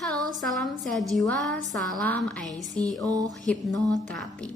Halo, salam sehat jiwa, salam ICO hipnoterapi.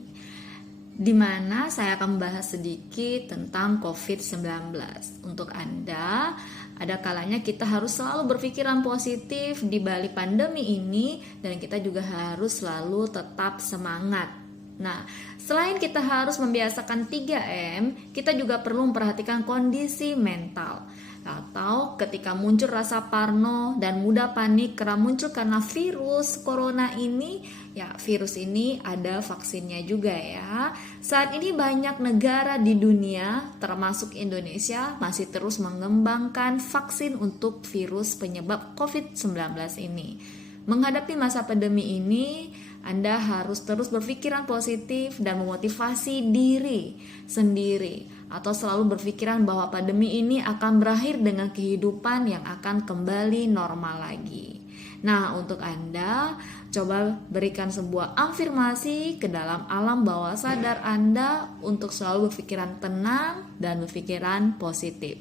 Di mana saya akan membahas sedikit tentang COVID-19. Untuk Anda, ada kalanya kita harus selalu berpikiran positif di balik pandemi ini dan kita juga harus selalu tetap semangat. Nah, selain kita harus membiasakan 3M, kita juga perlu memperhatikan kondisi mental. Atau ketika muncul rasa parno dan mudah panik karena virus corona ini, ya virus ini ada vaksinnya juga ya. Saat ini banyak negara di dunia, termasuk Indonesia, masih terus mengembangkan vaksin untuk virus penyebab COVID-19 ini. Menghadapi masa pandemi ini, Anda harus terus berpikiran positif dan memotivasi diri sendiri atau selalu berpikiran bahwa pandemi ini akan berakhir dengan kehidupan yang akan kembali normal lagi. Nah, untuk Anda, coba berikan sebuah afirmasi ke dalam alam bawah sadar Anda untuk selalu berpikiran tenang dan berpikiran positif.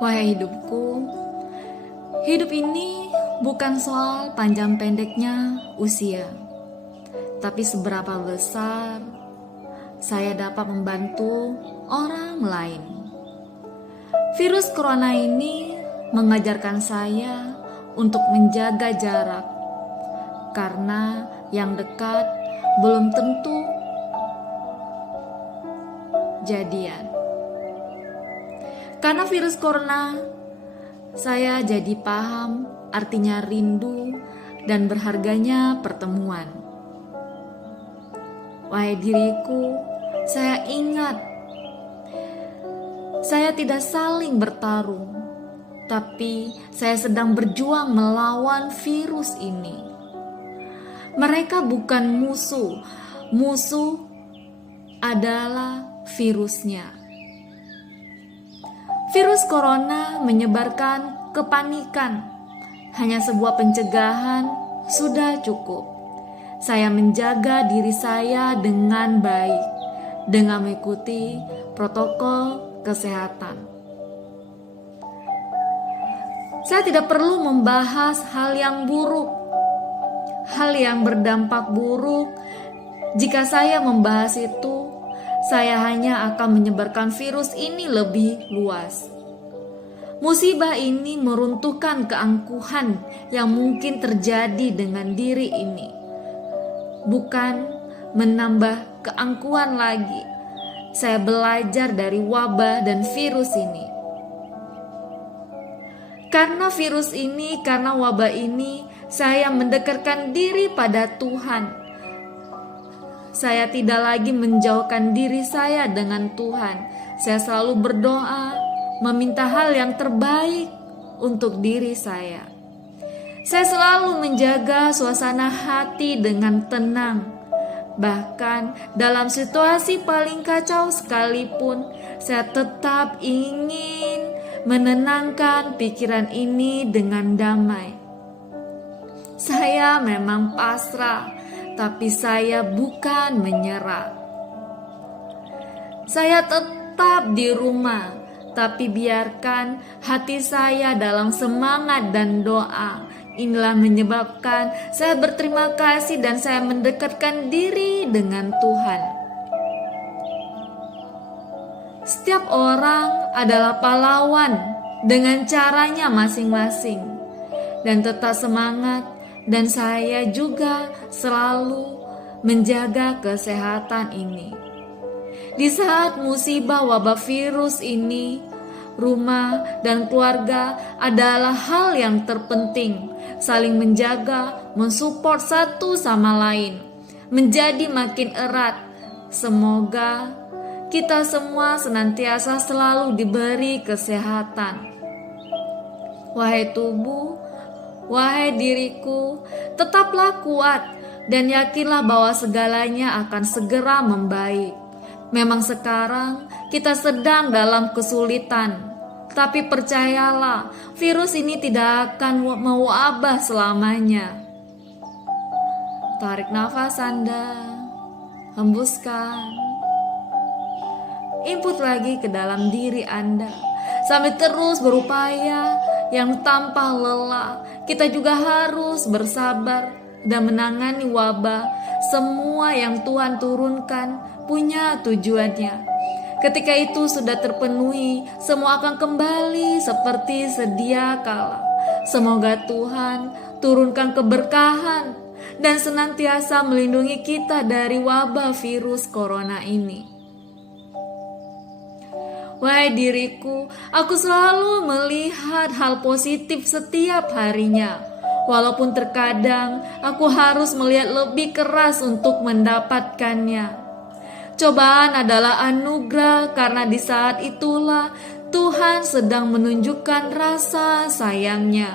Wahai hidupku, hidup ini bukan soal panjang pendeknya usia, tapi seberapa besar saya dapat membantu orang lain. Virus corona ini mengajarkan saya untuk menjaga jarak, karena yang dekat belum tentu jadian. Karena virus corona, saya jadi paham artinya rindu dan berharganya pertemuan. Wahai diriku, saya ingat, saya tidak saling bertarung, tapi saya sedang berjuang melawan virus ini. Mereka bukan musuh, musuh adalah virusnya. Virus corona menyebarkan kepanikan, hanya sebuah pencegahan sudah cukup. Saya menjaga diri saya dengan baik, dengan mengikuti protokol kesehatan. Saya tidak perlu membahas hal yang buruk, hal yang berdampak buruk. Jika saya membahas itu, saya hanya akan menyebarkan virus ini lebih luas. Musibah ini meruntuhkan keangkuhan yang mungkin terjadi dengan diri ini, bukan menambah keangkuhan lagi. Saya belajar dari wabah dan virus ini. Karena virus ini, karena wabah ini, saya mendekatkan diri pada Tuhan. Saya tidak lagi menjauhkan diri saya dengan Tuhan. Saya selalu berdoa, meminta hal yang terbaik untuk diri saya. Saya selalu menjaga suasana hati dengan tenang. Bahkan dalam situasi paling kacau sekalipun, saya tetap ingin menenangkan pikiran ini dengan damai. Saya memang pasrah, tapi saya bukan menyerah. Saya tetap di rumah, tapi biarkan hati saya dalam semangat dan doa. Inilah menyebabkan saya berterima kasih dan saya mendekatkan diri dengan Tuhan. Setiap orang adalah pahlawan dengan caranya masing-masing. Dan tetap semangat, dan saya juga selalu menjaga kesehatan ini. Di saat musibah wabah virus ini, rumah dan keluarga adalah hal yang terpenting. Saling menjaga, mensupport satu sama lain, menjadi makin erat. Semoga kita semua senantiasa selalu diberi kesehatan. Wahai tubuh, wahai diriku, tetaplah kuat dan yakinlah bahwa segalanya akan segera membaik. Memang sekarang kita sedang dalam kesulitan, tapi percayalah, virus ini tidak akan mewabah selamanya. Tarik nafas Anda, hembuskan, input lagi ke dalam diri Anda, sambil terus berupaya yang tanpa lelah. kita juga harus bersabar dan menangani wabah. Semua yang Tuhan turunkan punya tujuannya. Ketika itu sudah terpenuhi, semua akan kembali seperti sedia kala. Semoga Tuhan turunkan keberkahan dan senantiasa melindungi kita dari wabah virus corona ini. Wahai diriku, aku selalu melihat hal positif setiap harinya. Walaupun terkadang aku harus melihat lebih keras untuk mendapatkannya. Cobaan adalah anugerah karena di saat itulah Tuhan sedang menunjukkan rasa sayangnya.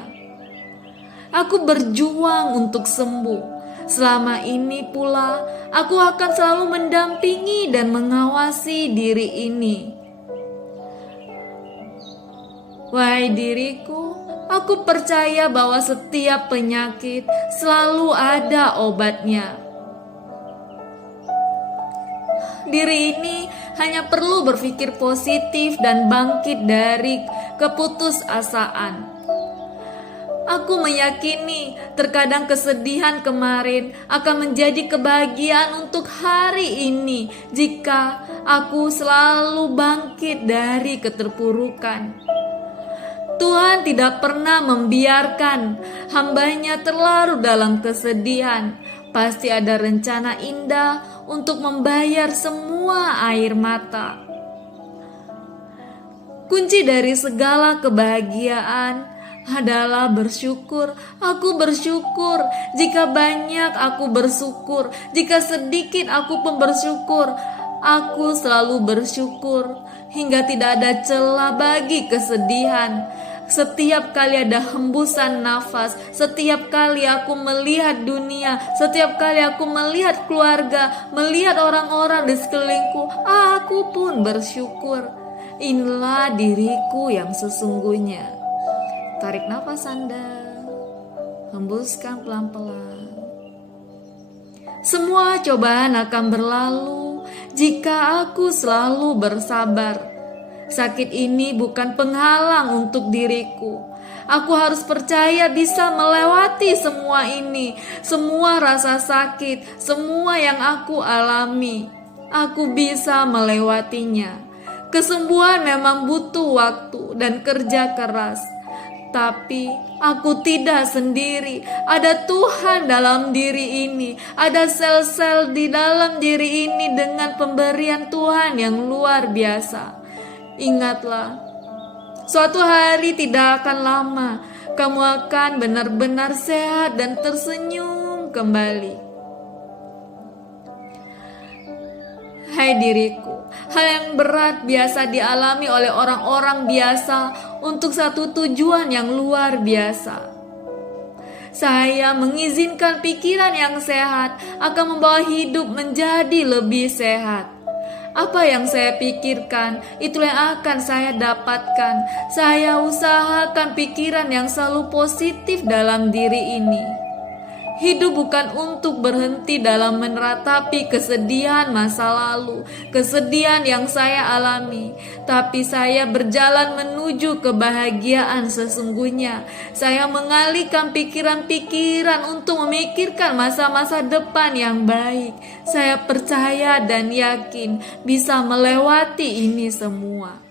Aku berjuang untuk sembuh. Selama ini pula aku akan selalu mendampingi dan mengawasi diri ini. Wahai diriku, aku percaya bahwa setiap penyakit selalu ada obatnya. Diri ini hanya perlu berpikir positif dan bangkit dari keputusasaan. Aku meyakini terkadang kesedihan kemarin akan menjadi kebahagiaan untuk hari ini jika aku selalu bangkit dari keterpurukan. Tuhan tidak pernah membiarkan hamba-Nya terlarut dalam kesedihan. Pasti ada rencana indah untuk membayar semua air mata. Kunci dari segala kebahagiaan adalah bersyukur. Aku bersyukur. Jika banyak aku bersyukur. Jika sedikit aku pun bersyukur. Aku selalu bersyukur hingga tidak ada celah bagi kesedihan. Setiap kali ada hembusan nafas, setiap kali aku melihat dunia, setiap kali aku melihat keluarga, melihat orang-orang di sekelilingku, aku pun bersyukur. Inilah diriku yang sesungguhnya. Tarik nafas Anda, hembuskan pelan-pelan. Semua cobaan akan berlalu jika aku selalu bersabar. Sakit ini bukan penghalang untuk diriku. Aku harus percaya bisa melewati semua ini, semua rasa sakit, semua yang aku alami. Aku bisa melewatinya. Kesembuhan memang butuh waktu dan kerja keras. Tapi aku tidak sendiri. Ada Tuhan dalam diri ini. Ada sel-sel di dalam diri ini dengan pemberian Tuhan yang luar biasa. Ingatlah, suatu hari tidak akan lama kamu akan benar-benar sehat dan tersenyum kembali. Hai diriku, hal yang berat biasa dialami oleh orang-orang biasa untuk satu tujuan yang luar biasa. Saya mengizinkan pikiran yang sehat akan membawa hidup menjadi lebih sehat. Apa yang saya pikirkan, itulah yang akan saya dapatkan. Saya usahakan pikiran yang selalu positif dalam diri ini. Hidup bukan untuk berhenti dalam meneratapi kesedihan masa lalu, kesedihan yang saya alami, tapi saya berjalan menuju kebahagiaan sesungguhnya. Saya mengalihkan pikiran-pikiran untuk memikirkan masa-masa depan yang baik. Saya percaya dan yakin bisa melewati ini semua.